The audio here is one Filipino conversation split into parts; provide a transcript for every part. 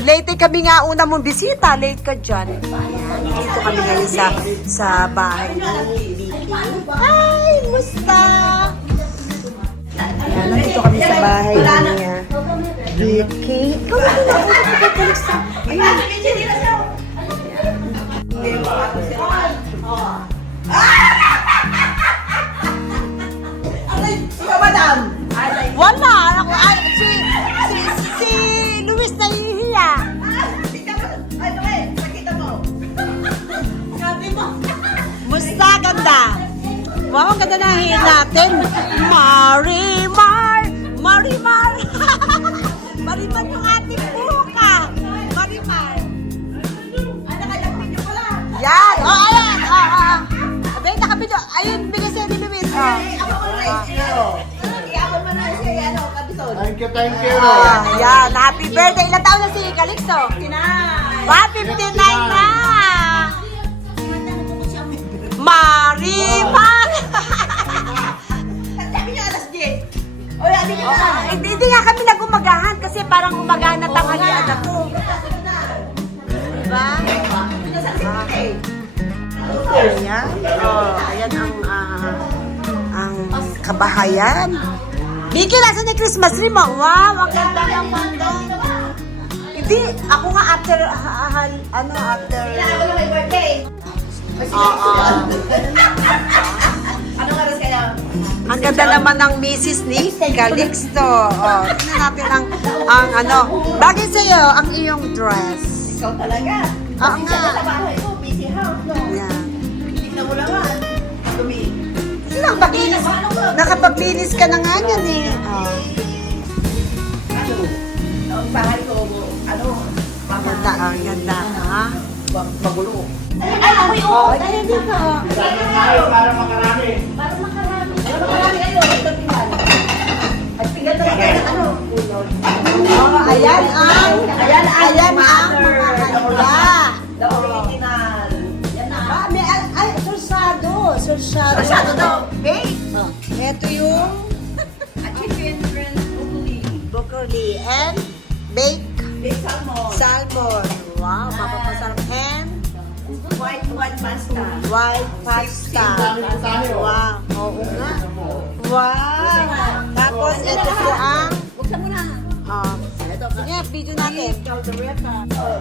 Late kami nga una mong bisita. Late ka dyan. Ayan. Dito kami ngayon sa bahay ni Vicky. Hi! Musta? Ayan, nandito kami sa bahay niya. Vicky. Ikaw na ako sa ayan. Wala! Ako, si Luis na hihiya. Musta, ganda? Wow, ang ganda na hihiya natin. Marimar! Marimar! Marimar yung ating buka. Marimar. Yan! O, ayan! Abay, nakabidyo. Ayun, bigay sa'yo ni Luis. Thank you. Yan, happy birthday. Ilang taon na si Calixto? 59. 59 na! Marimar! Hindi nga kami nag-umagahan kasi parang umagahan na tanghalian na to. Diba? Ayan. Ayan ang kabahayan. Vicky, nasa ni Christmas tree mo? Wow, ang ganda naman doon. Hindi, ako nga after. Anong oras kayo? Ang ganda naman ng misis ni Calixto. Tingnan natin ang ano. Bagay sa'yo ang iyong dress. Ikaw talaga. Oo Kasi nga. sa bahay ko, busy house, no? Yan. Tingnan mo naman. Dumi. Nakapaglinis. Nakapaglinis ka na nga yan eh. Ang bahay ko, Ganda, ang ganda. Ha? magulo. Ay, amoy oo. Ayan dito. Para makarami. Marami kayo, ito tingnan. At tingnan talaga ng ano. Ayan ang mga handa. The original. Yan na. Ay, sursado. Masyado daw. Hey! Ito yung A chicken and broccoli and baked big salmon. salmon. Wow, mapapasarap. And White pasta. white pasta. Wow, oo nga. Wow. Tapos, ito po ang Buksan mo na. sige, video natin. Caldereta.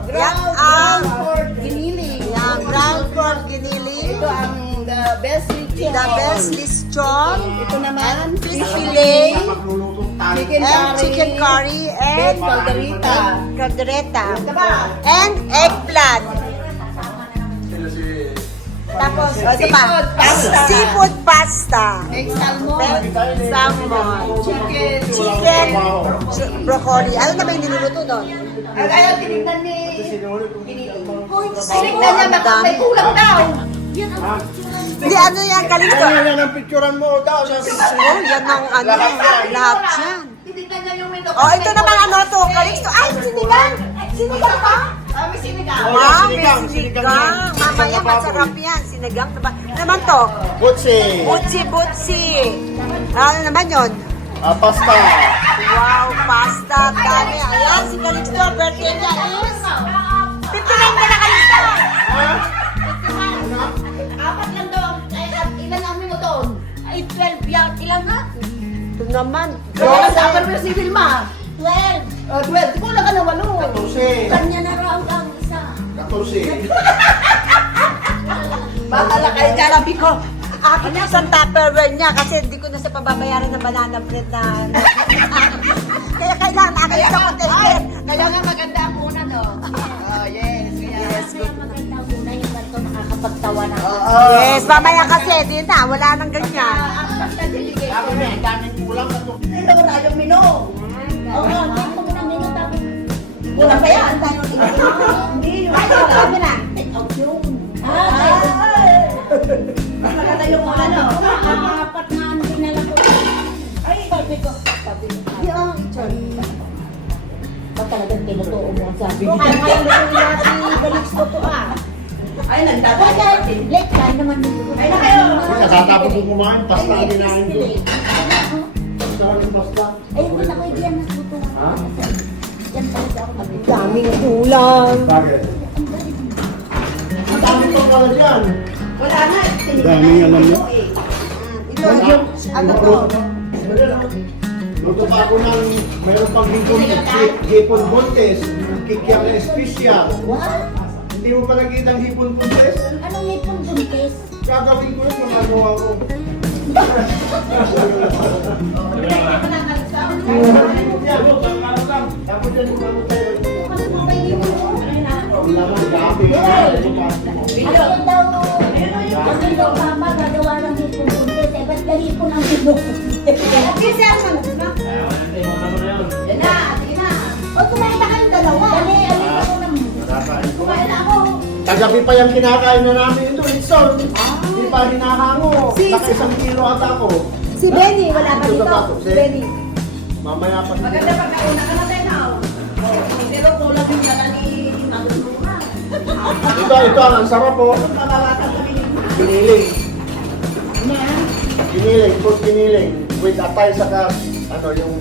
Yan ang pork giniling. yung ground pork giniling. Ito ang the best lechon. The best lechon. Ito naman, And fish fillet. chicken And curry. chicken curry. And caldereta. caldereta. Diba? And eggplant. Tapos, ito pa. Seafood pasta. Seafood pasta. Egg salmon. Egg salmon. Chicken. Broccoli. Ano na ba yung niluluto doon? At ayaw, tinignan ni giniling. Tinignan niya, baka may kulang daw. Hindi, ano yan, Calixto? Yan ang picturean mo daw. Oh, yan ang ano, lahat yan. Tinignan niya yung menu. Oh, ito naman ano to, Calixto. Ay, sinigang! Sinigang pa? May sinigang. Wow, may sinigang sinigang. Mamaya masarap yan, sinigang. Diba? Ano naman to? Butsi. Butsi. Ano naman yun? Pasta. Wow, pasta. Dami. Ayan, si Calixto, birthday niya is 59 ka na, Calixto. Apat lang daw. Ilan ang mo doon? Ay, 12 yan. Ilan na? Ito naman. Kaya kasama mo si Vilma. 12. 12. Kulang ka na 8. 14. Kanya na raw ang isa. 14. Bakala kayo dyan. Sabi ko, akin yung isang tupperware niya kasi hindi ko na sa pababayaran ng banana bread na. Kaya kailangan akin sa container. Kaya nga maganda ang una, no? Oh, yes. Yes, good. Maganda muna yung ganito nakakapagtawa na. Yes, mamaya kasi, di na, wala nang ganyan. Ako na, ang daming kulang na to. Ito na yung menu. Oo, hindi ko muna minut ako. Kulang pa yan. Hindi, yung sabi na. Take out yun. Mas maganda yung ano. Apat na ang dinala ko. Ay, Sabi ko, yung ba talagang tinutuo mo ang sabi ko? Ay, ngayon yung baliks ko to ah. ay, Wala, nagdadali. late tayo naman dito. Ay, na kayo. Nakatapos ko kumain, pasta Ay, kinain ko. late. Pasta rin pasta. Ay, hindi na ko diyan natutuwa. Ha? Diyan talaga ako natutuwa. Dami daming kulang. Bakit? Ang dami ko pala dyan. Wala na. Daming alam niyo. Ito, yung, ano to? Luto pa ako ng mayroon pang hipon buntes, kikiam na espesyal. Hindi mo pa nakita ang hipon buntes? Anong ipon buntis? Gagawin ko yun, magagawa ko. Tapos yan yung ano tayo. Laman, gabi. Ayun daw, ayun daw mama, gagawa ng ipon buntis. Eh, ba't dali po ng ipon buntis? Yan na, sige na. O, kumain na kayong dalawa. Dali, alin ako naman. Kumain na ako. Kagabi pa yung kinakain na namin ito, Itson. Hindi pa hinahango. Naka 1 kilo ata ako. Si Benny, wala pa Ito dito. ba ito? Si Benny. Mamaya pa. Maganda pag nauna ka na tayo na. Pero kulang yung dala ni Magdumura. Ito, ang sarap po. Pabawasan kami ni Giniling. Giniling, food giniling. With atay saka, ano, yung...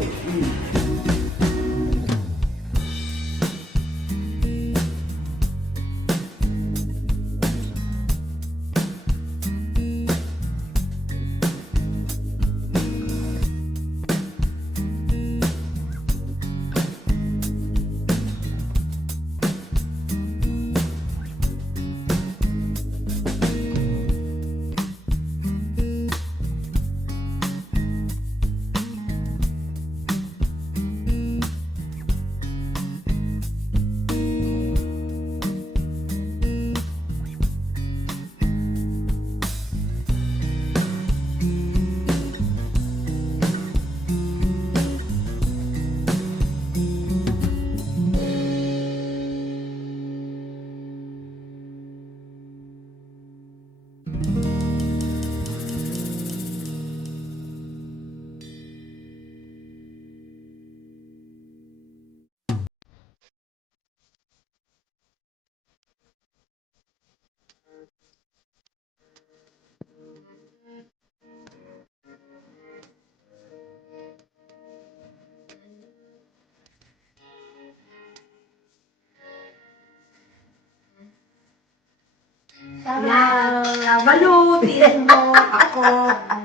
Balutin mo ako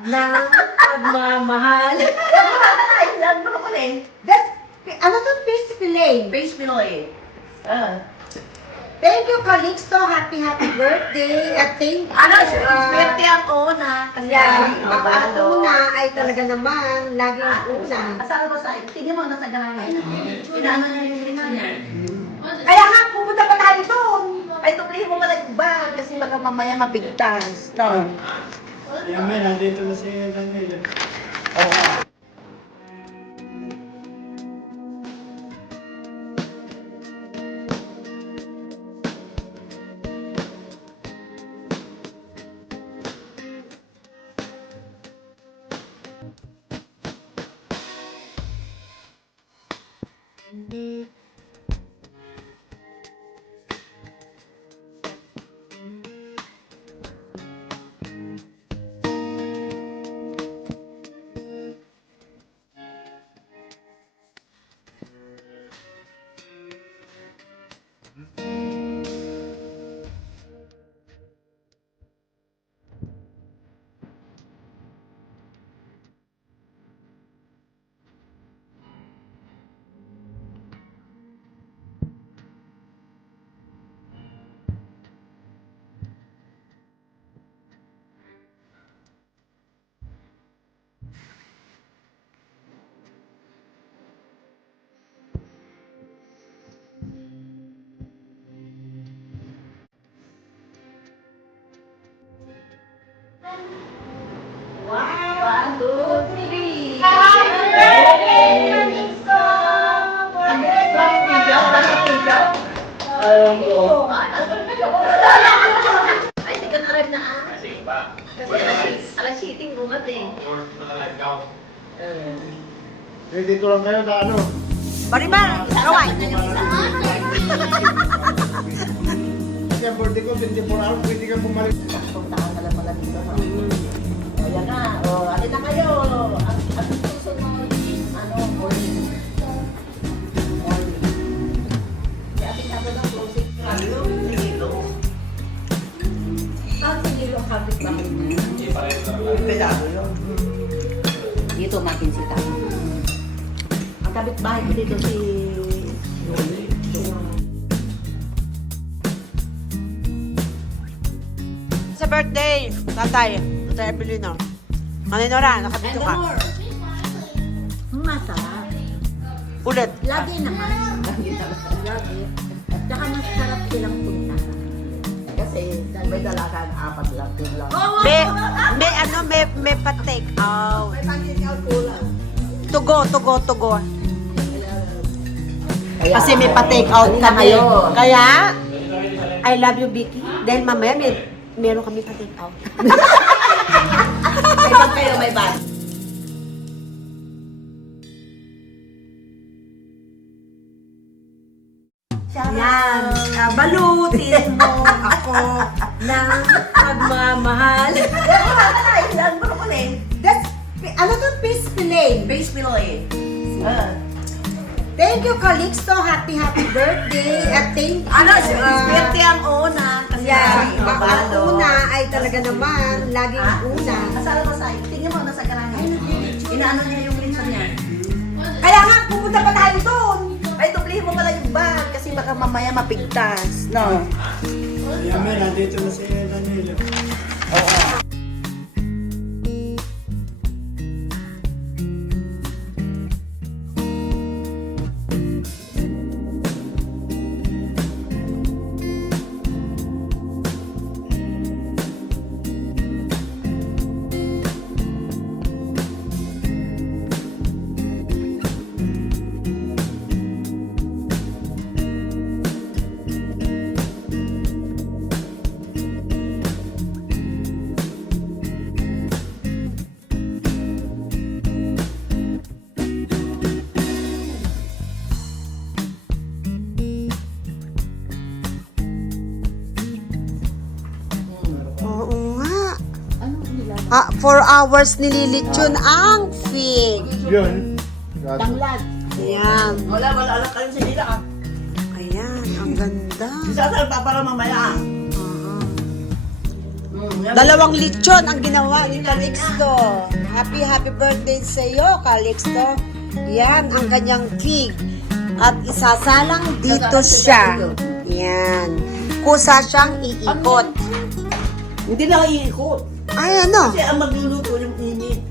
ng pagmamahal. Ilan mo ko rin? Ano to? Fish fillet. Base Pinoy. Thank you, Calixto. Happy birthday. At thank you. Ano, swerte ako na. Kasi Yeah, ang mabalo. una ay talaga naman, laging una. Asahan mo sa, tingnan mo nasa garahe. Inaano niya yung lima niya. Kaya nga, pupunta pa tayo doon. Ay, tuplihin mo muna yung bag kasi baka mamaya mabigtas. No. Yan may, nandito na si Daniel. One, two, three. Ay, di ka na rin na. Kasi alas 7 bungat eh. Dito lang kayo na ano. Baribar, kaway. Kasi ang birthday ko, 24 hours, pwede ka bumalik. Punta ka na lang pala dito. No? O, yan na. O, alin na kayo. Ang susunod, ano, morning. Morning. Kaya kapitbahay ko dito si... Sa birthday, tatay. Tatay Evelino. Maninora, nakabito ka. Masarap. Ulit. Lagi naman. Lagi. Tsaka masarap silang punta. Kasi may dalakan, 4 lang, 2 lang. May pa-take out. May pang-out kulang. Tugo. Kasi may pa-take out Kanina kami. kayo. Kaya, I love you, Vicky. Dahil mamaya meron kami pa-take out. May bag kayo, may bag. Yan. Balutin mo ako ng pagmamahal. Ilan mo ko rin? Ano to? Peace Plane. Base below eh. Thank you, Calixto. Happy birthday. At thank you. Swerte ang una. Kasi Yeah, ang mabalo. una ay talaga naman, laging una. Kasala mo sa tingnan mo, nasa garangan. Inaano niya yung linsan niya. Kaya nga, pupunta pa tayo doon. Ay, dublihin mo pala yung bag kasi baka mamaya mapigtas. No? Ayan, may nandito na si Danilo. Oo nga. 4 hours nililitsyon ang fig. Yun. Tanglad. Ayan. Wala alak kayo sa nila ah. Ayan, ang ganda. Isasal pa para mamaya ah. Dalawang litsyon ang ginawa ni Calixto. Happy birthday sa iyo, Calixto. Yan ang kanyang fig. At isasalang dito siya. Yan. Kusa siyang iikot. Hindi na iikot. Ay, ano? Kasi ang magluluto yung init.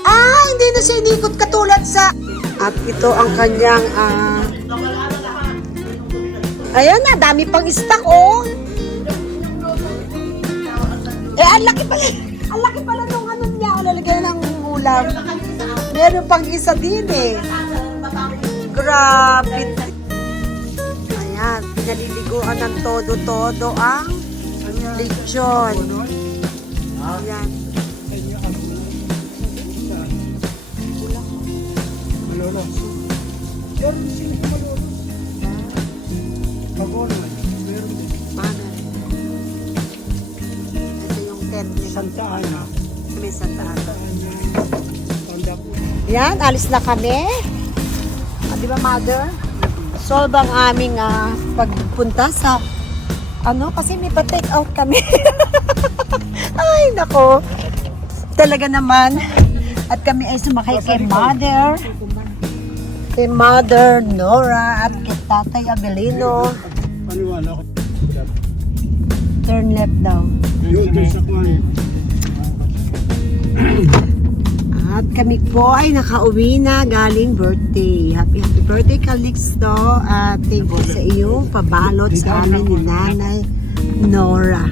Hindi na siya inikot katulad sa... At ito ang kanyang... Nawala na lahat. Ayan na, dami pang stock, oh. Ang laki pala. Ang laki pala nung ano niya. Lalagyan ng ulam. Meron pang isa din, eh. Grabe. Ayan, pinaliliguan ng todo-todo ang lechon. Ayan. Malolo. Yun, sino ko malolo? Pagolo. Meron din. Mana. Ito yung termine. Santa Ana. May Santa Ana. Tanda po. Yan, alis na kami. Di ba, mother? Solve ang aming pagpunta sa kasi may pa-take out kami. Ay, nako. Talaga naman. At kami ay sumakay kay mother. Kay mother Nora at kay tatay Abelino. Paniwala ko. Turn left daw. Yun, doon sa kwan. At kami po ay nakauwi na galing birthday. Happy birthday, Calixto. At thank you sa iyo. Pabalot sa amin ni Nanay Nora.